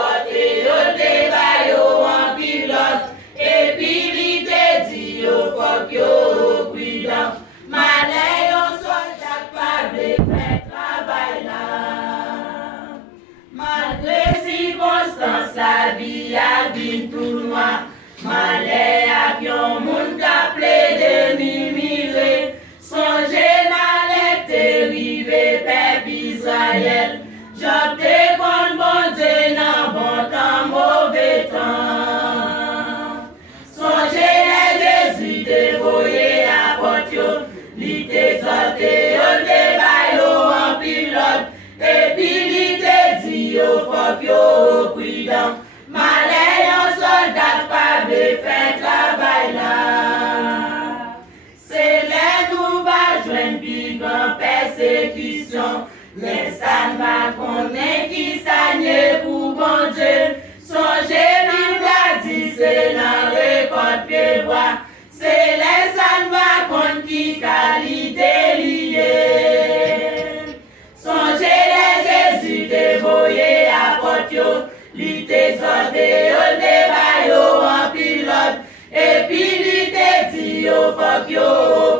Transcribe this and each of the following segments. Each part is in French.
sorti, yo te bay yo en pilote. Et puis li te dit yo faut yo prudent. Malin yo soldat pas de faire travail là. Malgré circonstances la vie a bien tout noir. Malin a yon moun ka ple de mimire. Songez malin te rive peuple Israël. Job te kon bon Dieu nan bon temps mauvais temps. Songez les Jésus te voye à porte yo. Li te sorte yo te bay yo en pilote. Et puis li te dit yo faut yo prudent. Malin yon soldat pas de faire travail là. C'est les nous va joindre plus grand persécution. Les ça va connaître qui s'agne pour bon Dieu. Songez Bible a dit c'est la récolte pied bois. C'est les ça va connaître qui qualité liée. Songez les Jésus te voye à porte yo. Li te sorte yo te bay yo en pilote. Et puis li te dit yo faut yo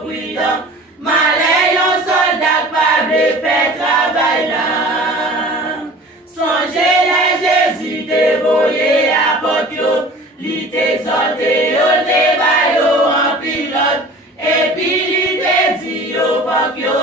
prudent. Malin yon soldat pas de faire travail là. Songez les Jésus te voye à porte yo. Li te sorte yo te bay yo en pilote. Et puis li te dit yo faut yo